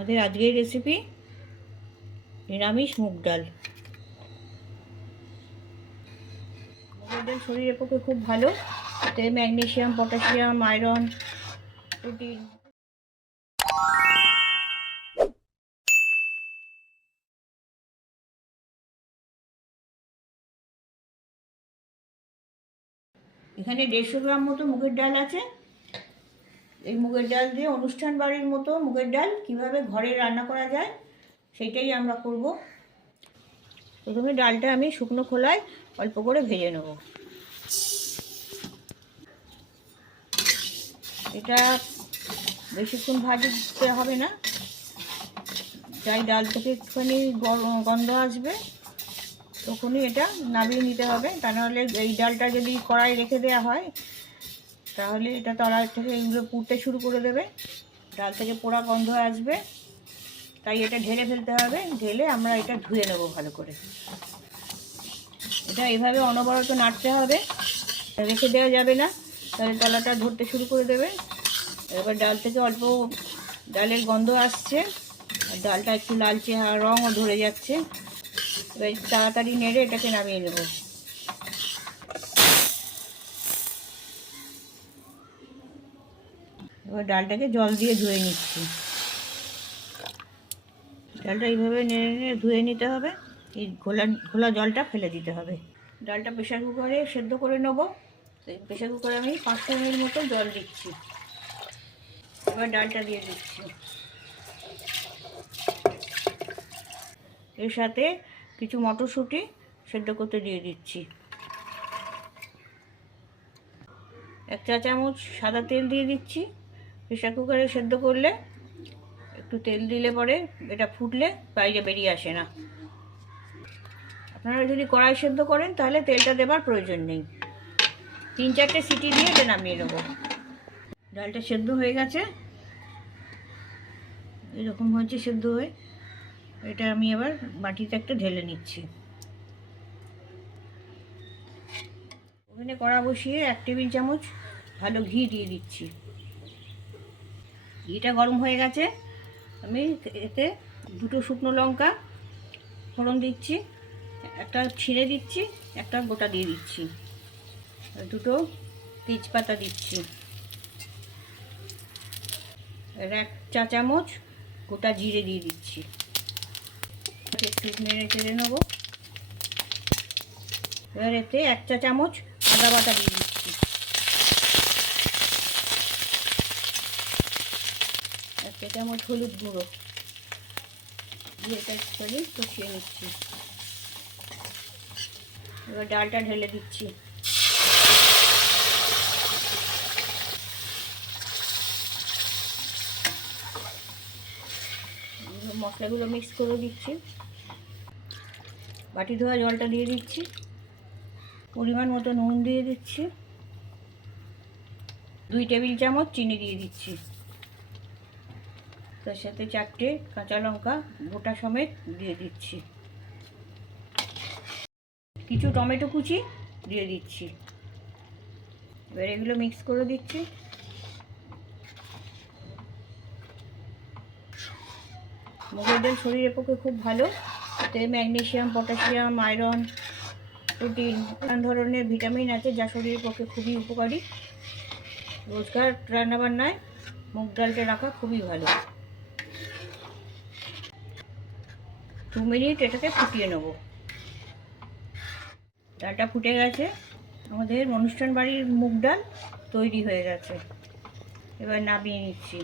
আমাদের আজকের রেসিপি নিরামিষ মুগ ডাল। মুগের ডাল শরীরের পক্ষে খুব ভালো। এতে ম্যাগনেসিয়াম পটাশিয়াম, আয়রন, প্রোটিন। এখানে দেড়শো গ্রাম মতো মুগের ডাল আছে। এই মুগের ডাল দিয়ে অনুষ্ঠান বাড়ির মতো মুগের ডাল কীভাবে ঘরে রান্না করা যায় সেটাই আমরা করব। প্রথমে ডালটা আমি শুকনো খোলায় অল্প করে ভেজে নেব। এটা বেশিক্ষণ ভাজতে হবে না। যাই ডাল থেকে একটুখানি গন্ধ আসবে, তখনই এটা নামিয়ে নিতে হবে। তা নাহলে এই ডালটা যদি কড়াই রেখে দেওয়া হয় তাহলে এটা তলা থেকে এগুলো পুড়তে শুরু করে দেবে। ডাল থেকে পোড়া গন্ধ আসবে। তাই এটা ঢেলে ফেলতে হবে। ঢেলে আমরা এটা ধুয়ে নেব ভালো করে। এটা এভাবে অনবরত নাড়তে হবে। রেখে দেওয়া যাবে না। তাহলে তলাটা ধরতে শুরু করে দেবে। এবার ডাল থেকে অল্প ডালের গন্ধ আসছে। ডালটা একটু লালচে রঙও ধরে যাচ্ছে। এবার তাড়াতাড়ি নেড়ে এটাকে নামিয়ে নেব। এবার ডালটাকে জল দিয়ে ধুয়ে নিচ্ছি। ডালটা এইভাবে নেড়ে নেড়ে ধুয়ে নিতে হবে। এই ঘোলা ঘোলা জলটা ফেলে দিতে হবে। ডালটা প্রেশার কুকারে সেদ্ধ করে নেব। প্রেশার কুকারে আমি পাঁচশো এমএল মতো জল দিচ্ছি। এবার ডালটা দিয়ে দিচ্ছি। এর সাথে কিছু মটরশুঁটি সেদ্ধ করতে দিয়ে দিচ্ছি। এক চা চামচ সাদা তেল দিয়ে দিচ্ছি। প্রেশার কুকারে সেদ্ধ করলে, একটু তেল দিলে পরে এটা ফুটলে বাইরে বেরিয়ে আসে না। আপনারা যদি কড়াই সেদ্ধ করেন, তাহলে তেলটা দেবার প্রয়োজন নেই। তিন চারটে সিটি দিয়ে এটা নামিয়ে নেব। ডালটা সেদ্ধ হয়ে গেছে। এরকম হয়েছে সেদ্ধ হয়ে। এটা আমি এবার বাটিতে একটা ঢেলে নিচ্ছি। ওখানে কড়া বসিয়ে এক টেবিল চামচ ভালো ঘি দিয়ে দিচ্ছি। ঘিটা গরম হয়ে গেছে। আমি এতে দুটো শুকনো লঙ্কা, ফোড়ন দিচ্ছি, একটা ছিঁড়ে দিচ্ছি, একটা গোটা দিয়ে দিচ্ছি। দুটো তেজপাতা দিচ্ছি। এক চা চামচ গোটা জিরে দিয়ে দিচ্ছি। একটু নেড়ে চেড়ে নেব। এবার এতে এক চা চামচ আদা বাটা দিয়ে দিচ্ছি। এক চা চামচ হলুদ গুঁড়ো। দিয়ে এটা একটুখানি কষিয়ে নিচ্ছি। এবার ডালটা ঢেলে দিচ্ছি। মশলাগুলো মিক্স করে দিচ্ছি। বাটি ধোয়া জলটা দিয়ে দিচ্ছি। পরিমাণ মতো নুন দিয়ে দিচ্ছি। দুই টেবিল চামচ চিনি দিয়ে দিচ্ছি। তার সাথে চারটে কাঁচা লঙ্কা, গোটা সমেত দিয়ে দিচ্ছি। কিছু টমেটো কুচি দিয়ে দিচ্ছি। এবার এগুলো মিক্স করে দিচ্ছি। মুগের ডাল শরীরের পক্ষে খুব ভালো। এতে ম্যাগনেশিয়াম, পটাশিয়াম, আয়রন, প্রোটিন নানান ধরনের ভিটামিন আছে যা শরীরের পক্ষে খুবই উপকারী। রোজকার রান্নাবান্নায় মুগ ডালটা রাখা খুবই ভালো। দু মিনিট এটাকে ফুটিয়ে নেব। ডালটা ফুটে গেছে। আমাদের অনুষ্ঠান বাড়ির মুগ ডাল তৈরি হয়ে গেছে। এবার নামিয়ে নিচ্ছি।